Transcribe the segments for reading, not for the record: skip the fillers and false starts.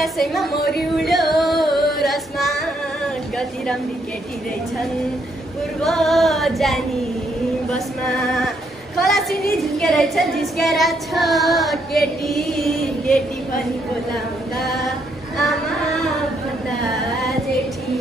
आकाशैमा मौरी उड्यो रसमा गति रम्बी केटी रहेछन् पूर्व जानी बसमा खलासिनी झुके रहेछ झिस्केर छ केटी केटी पनि बोलाउँदा आमा भन्दा जेठी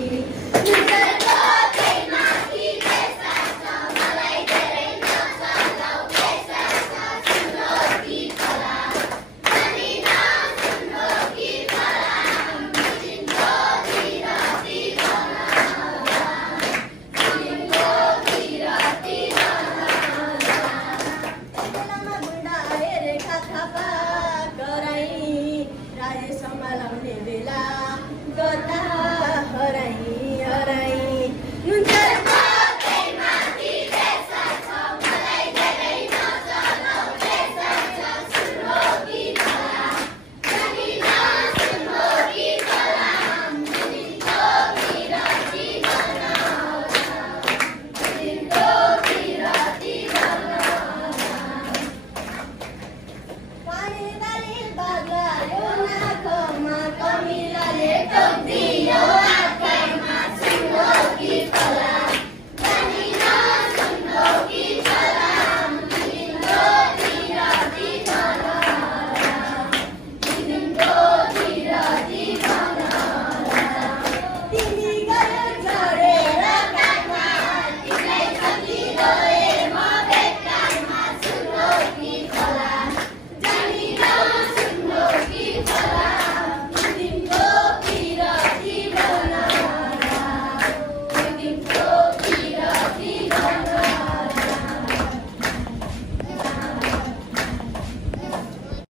Di